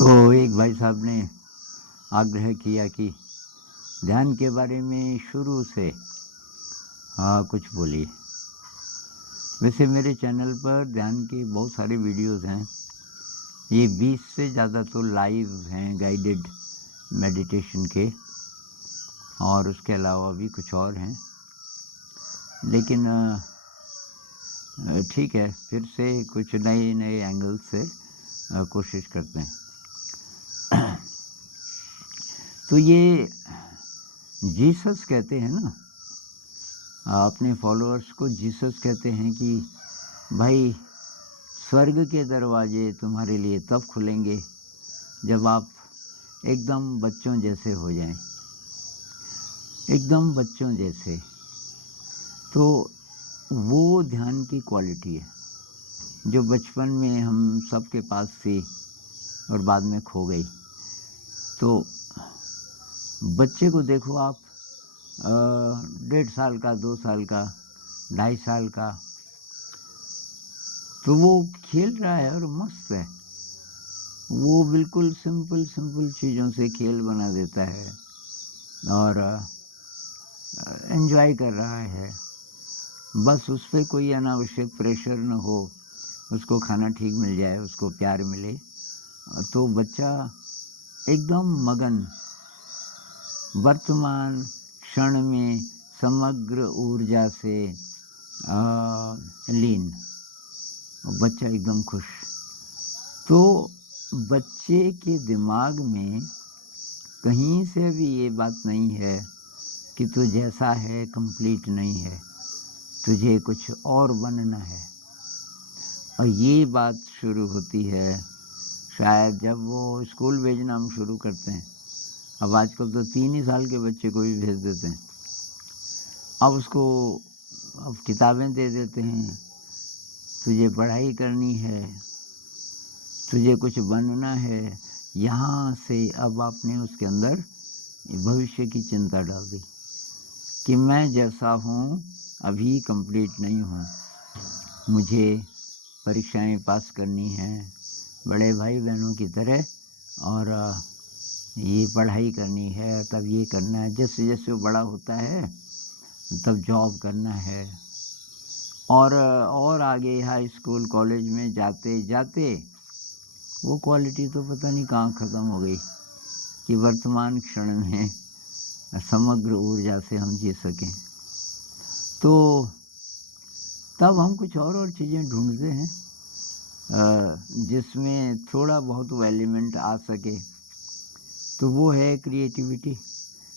तो एक भाई साहब ने आग्रह किया कि ध्यान के बारे में शुरू से कुछ बोलिए। वैसे मेरे चैनल पर ध्यान के बहुत सारे वीडियोस हैं। ये 20 से ज़्यादा तो लाइव हैं गाइडेड मेडिटेशन के, और उसके अलावा भी कुछ और हैं। लेकिन ठीक है, फिर से कुछ नए नए एंगल से कोशिश करते हैं। तो ये जीसस कहते हैं ना, अपने फॉलोअर्स को जीसस कहते हैं कि भाई स्वर्ग के दरवाजे तुम्हारे लिए तब खुलेंगे जब आप एकदम बच्चों जैसे हो जाएं, एकदम बच्चों जैसे। तो वो ध्यान की क्वालिटी है जो बचपन में हम सबके पास थी और बाद में खो गई। तो बच्चे को देखो आप, 1.5 साल का, 2 साल का, 2.5 साल का, तो वो खेल रहा है और मस्त है। वो बिल्कुल सिंपल सिंपल चीज़ों से खेल बना देता है और एंजॉय कर रहा है। बस उस पर कोई अनावश्यक प्रेशर न हो, उसको खाना ठीक मिल जाए, उसको प्यार मिले, तो बच्चा एकदम मगन, वर्तमान क्षण में समग्र ऊर्जा से लीन, बच्चा एकदम खुश। तो बच्चे के दिमाग में कहीं से भी ये बात नहीं है कि तू जैसा है कंप्लीट नहीं है, तुझे कुछ और बनना है। और ये बात शुरू होती है शायद जब वो स्कूल भेजना हम शुरू करते हैं। अब आजकल तो 3 ही साल के बच्चे को भी भेज देते हैं। अब उसको किताबें दे देते हैं, तुझे पढ़ाई करनी है, तुझे कुछ बनना है। यहाँ से अब आपने उसके अंदर भविष्य की चिंता डाल दी कि मैं जैसा हूँ अभी कंप्लीट नहीं हूँ, मुझे परीक्षाएं पास करनी हैं बड़े भाई बहनों की तरह, और ये पढ़ाई करनी है, तब ये करना है। जैसे जैसे वो बड़ा होता है तब जॉब करना है, और आगे हाई स्कूल कॉलेज में जाते जाते वो क्वालिटी तो पता नहीं कहाँ ख़त्म हो गई कि वर्तमान क्षण में समग्र ऊर्जा से हम जी सकें। तो तब हम कुछ और चीज़ें ढूंढते हैं जिसमें थोड़ा बहुत वो एलिमेंट आ सके। तो वो है क्रिएटिविटी।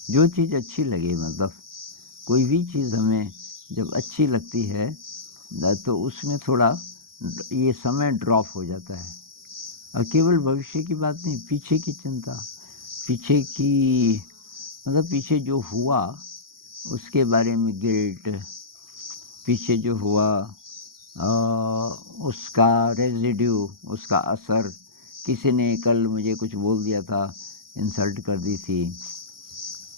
जो चीज़ अच्छी लगे, मतलब कोई भी चीज़ हमें जब अच्छी लगती है तो उसमें थोड़ा ये समय ड्रॉप हो जाता है। और केवल भविष्य की बात नहीं, पीछे की चिंता, पीछे की मतलब पीछे जो हुआ उसके बारे में गिल्ट, पीछे जो हुआ उसका रेजिड्यू, उसका असर। किसी ने कल मुझे कुछ बोल दिया था, इंसल्ट कर दी थी,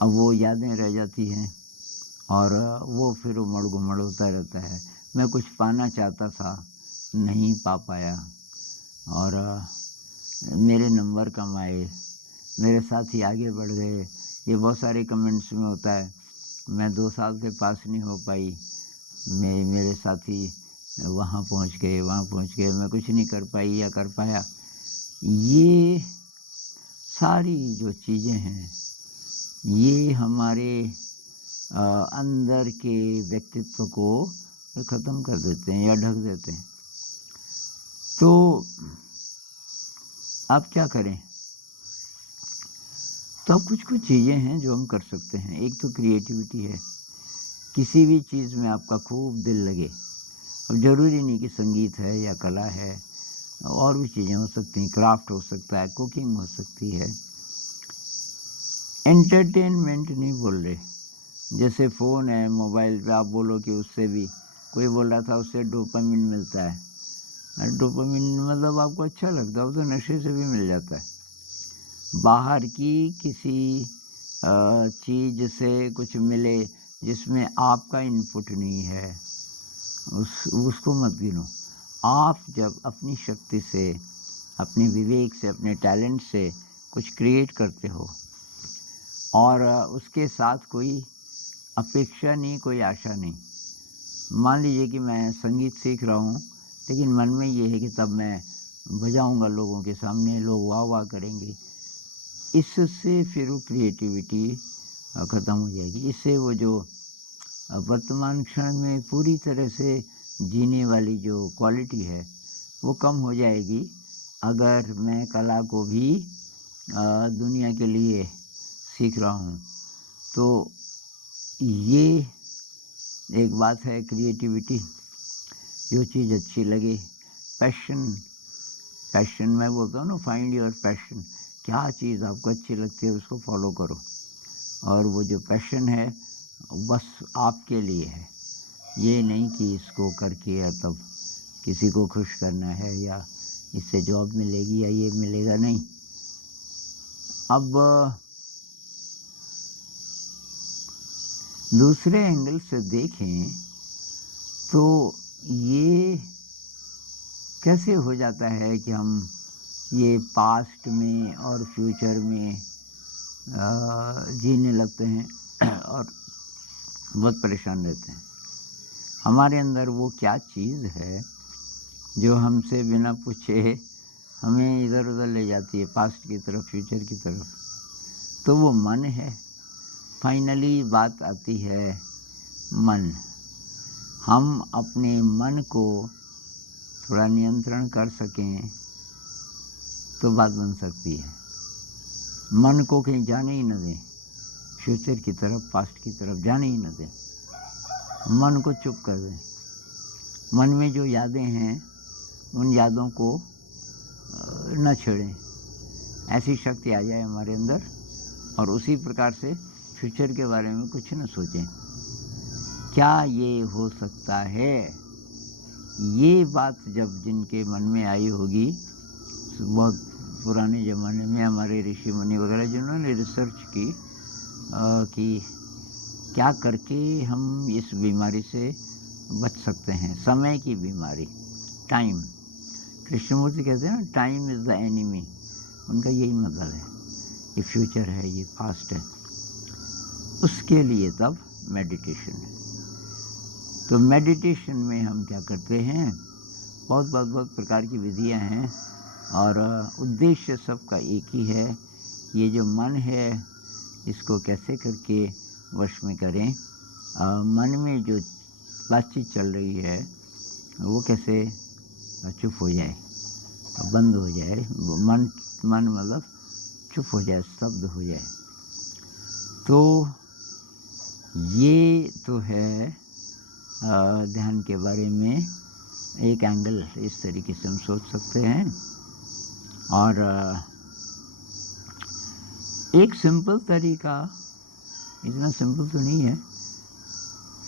अब वो यादें रह जाती हैं और वो फिर उमड़ घुमड़ होता रहता है। मैं कुछ पाना चाहता था, नहीं पा पाया, और मेरे नंबर कम आए, मेरे साथी आगे बढ़ गए। ये बहुत सारे कमेंट्स में होता है। मैं 2 साल से पास नहीं हो पाई, मेरे साथी वहाँ पहुँच गए, मैं कुछ नहीं कर पाई या कर पाया। ये सारी जो चीज़ें हैं ये हमारे अंदर के व्यक्तित्व को ख़त्म कर देते हैं या ढक देते हैं। तो आप क्या करें? तो अब कुछ चीज़ें हैं जो हम कर सकते हैं। एक तो क्रिएटिविटी है, किसी भी चीज़ में आपका खूब दिल लगे। अब ज़रूरी नहीं कि संगीत है या कला है, और भी चीज़ें हो सकती हैं, क्राफ्ट हो सकता है, कुकिंग हो सकती है। एंटरटेनमेंट नहीं बोल रहे, जैसे फ़ोन है, मोबाइल पे आप बोलो कि उससे भी, कोई बोल रहा था उससे डोपामिन मिलता है। डोपामिन मतलब आपको अच्छा लगता है, वो तो नशे से भी मिल जाता है। बाहर की किसी चीज़ से कुछ मिले जिसमें आपका इनपुट नहीं है, उसको मत गिनो। आप जब अपनी शक्ति से अपने विवेक से, अपने टैलेंट से कुछ क्रिएट करते हो और उसके साथ कोई अपेक्षा नहीं, कोई आशा नहीं। मान लीजिए कि मैं संगीत सीख रहा हूँ, लेकिन मन में ये है कि तब मैं बजाऊँगा लोगों के सामने, लोग वाह वाह करेंगे। इससे फिर वो क्रिएटिविटी ख़त्म हो जाएगी। इससे वो जो वर्तमान क्षण में पूरी तरह से जीने वाली जो क्वालिटी है, वो कम हो जाएगी। अगर मैं कला को भी दुनिया के लिए सीख रहा हूँ, तो ये एक बात है क्रिएटिविटी, जो चीज़ अच्छी लगे, पैशन पैशन मैं बोलता हूँ ना, फाइंड योर पैशन। क्या चीज़ आपको अच्छी लगती है उसको फॉलो करो, और वो जो पैशन है बस आपके लिए है, ये नहीं कि इसको करके या तब किसी को खुश करना है या इससे जॉब मिलेगी या ये मिलेगा, नहीं। अब दूसरे एंगल से देखें तो ये कैसे हो जाता है कि हम ये पास्ट में और फ्यूचर में जीने लगते हैं और बहुत परेशान रहते हैं। हमारे अंदर वो क्या चीज़ है जो हमसे बिना पूछे हमें इधर उधर ले जाती है, पास्ट की तरफ, फ्यूचर की तरफ? तो वो मन है। फाइनली बात आती है मन। हम अपने मन को थोड़ा नियंत्रण कर सकें तो बात बन सकती है। मन को कहीं जाने ही न दें, फ्यूचर की तरफ, पास्ट की तरफ जाने ही न दें। मन को चुप कर दें। मन में जो यादें हैं उन यादों को न छेड़ें। ऐसी शक्ति आ जाए हमारे अंदर, और उसी प्रकार से फ्यूचर के बारे में कुछ न सोचें। क्या ये हो सकता है? ये बात जब जिनके मन में आई होगी, बहुत पुराने ज़माने में हमारे ऋषि मुनि वगैरह जिन्होंने रिसर्च की कि क्या करके हम इस बीमारी से बच सकते हैं, समय की बीमारी, टाइम। कृष्णमूर्ति कहते हैं ना, टाइम इज़ द एनिमी। उनका यही मतलब है। ये फ्यूचर है, ये पास्ट है। उसके लिए तब मेडिटेशन है। तो मेडिटेशन में हम क्या करते हैं, बहुत प्रकार की विधियां हैं, और उद्देश्य सबका एक ही है। ये जो मन है इसको कैसे करके वश में करें, मन में जो बातचीत चल रही है वो कैसे चुप हो जाए, बंद हो जाए। मन मतलब चुप हो जाए, स्तब्ध हो जाए। तो ये तो है ध्यान के बारे में एक एंगल, इस तरीके से हम सोच सकते हैं। और एक सिंपल तरीका, इतना सिंपल तो नहीं है,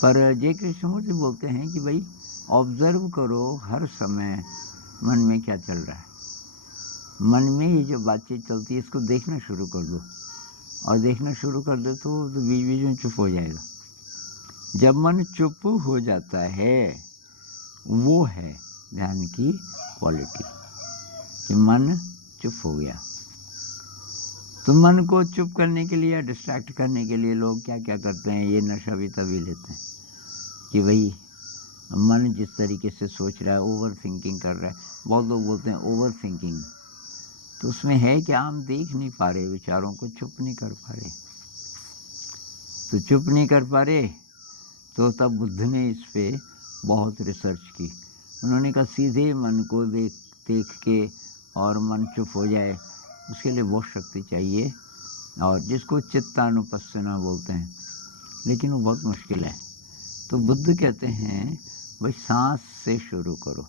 पर जय कृष्णमूर्ति बोलते हैं कि भाई ऑब्जर्व करो हर समय मन में क्या चल रहा है। मन में ये जो बातचीत चलती है इसको देखना शुरू कर दो, और देखना शुरू कर दो तो बीच बीच में चुप हो जाएगा। जब मन चुप हो जाता है, वो है ध्यान की क्वालिटी, कि मन चुप हो गया। तो मन को चुप करने के लिए या डिस्ट्रैक्ट करने के लिए लोग क्या क्या करते हैं, ये नशा भी तभी लेते हैं कि भाई मन जिस तरीके से सोच रहा है, ओवर थिंकिंग कर रहा है। बहुत लोग बोलते हैं ओवर थिंकिंग, तो उसमें है कि हम देख नहीं पा रहे विचारों को, चुप नहीं कर पा रहे। तो चुप नहीं कर पा रहे, तो तब बुद्ध ने इस पे बहुत रिसर्च की। उन्होंने कहा सीधे मन को देख के और मन चुप हो जाए, उसके लिए बहुत शक्ति चाहिए, और जिसको चित्तानुपस्सना बोलते हैं, लेकिन वो बहुत मुश्किल है। तो बुद्ध कहते हैं भाई सांस से शुरू करो।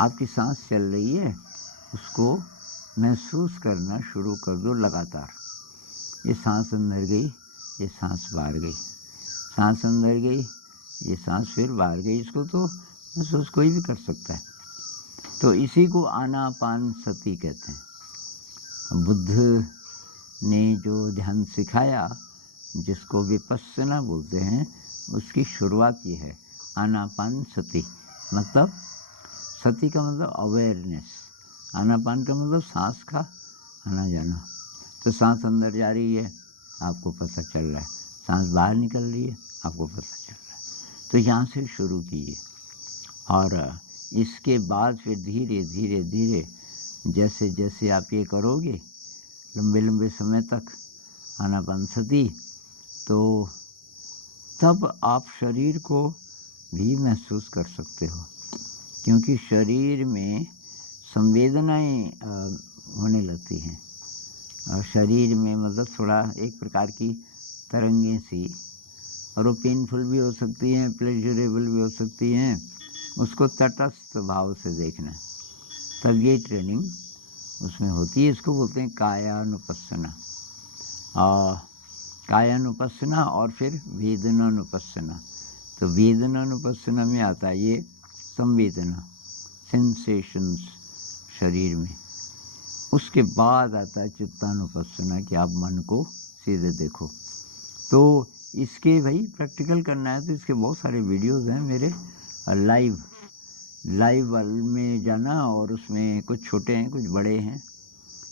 आपकी सांस चल रही है, उसको महसूस करना शुरू कर दो लगातार। ये सांस अंदर गई, ये सांस बाहर गई, सांस अंदर गई, ये सांस फिर बाहर गई। इसको तो महसूस कोई भी कर सकता है। तो इसी को आनापानसति कहते हैं। बुद्ध ने जो ध्यान सिखाया, जिसको विपस्सना बोलते हैं, उसकी शुरुआत ये है, आनापानसति। मतलब सति का मतलब अवेयरनेस, आनापान का मतलब सांस का आना जाना। तो सांस अंदर जा रही है, आपको पता चल रहा है, सांस बाहर निकल रही है, आपको पता चल रहा है। तो यहाँ से शुरू कीजिए और इसके बाद फिर धीरे धीरे धीरे जैसे जैसे आप ये करोगे लंबे लंबे समय तक आनापानसति, तो तब आप शरीर को भी महसूस कर सकते हो, क्योंकि शरीर में संवेदनाएं होने लगती हैं। और शरीर में मतलब थोड़ा एक प्रकार की तरंगें सी, और वो पेनफुल भी हो सकती हैं, प्लेजरेबल भी हो सकती हैं। उसको तटस्थ भाव से देखना, तब ये ट्रेनिंग उसमें होती है। इसको बोलते हैं कायानुपस्सना, कायानुपस्सना और फिर वेदनानुपस्सना। तो वेदनानुपस्सना में आता है ये संवेदना, सेंसेशंस शरीर में। उसके बाद आता है चित्तानुपस्सना कि आप मन को सीधे देखो। तो इसके भाई प्रैक्टिकल करना है तो इसके बहुत सारे वीडियोस हैं मेरे लाइव में जाना, और उसमें कुछ छोटे हैं कुछ बड़े हैं।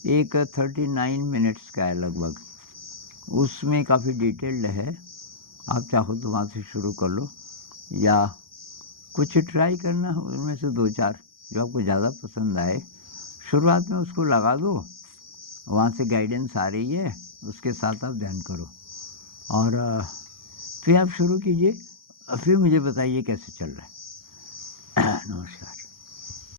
एक 39 मिनट्स का है लगभग, उसमें काफ़ी डिटेल्ड है। आप चाहो तो वहाँ से शुरू कर लो, या कुछ ट्राई करना उनमें से 2-4 जो आपको ज़्यादा पसंद आए। शुरुआत में उसको लगा दो, वहाँ से गाइडेंस आ रही है, उसके साथ आप ध्यान करो और फिर आप शुरू कीजिए। फिर मुझे बताइए कैसे चल रहा है। नमस्कार।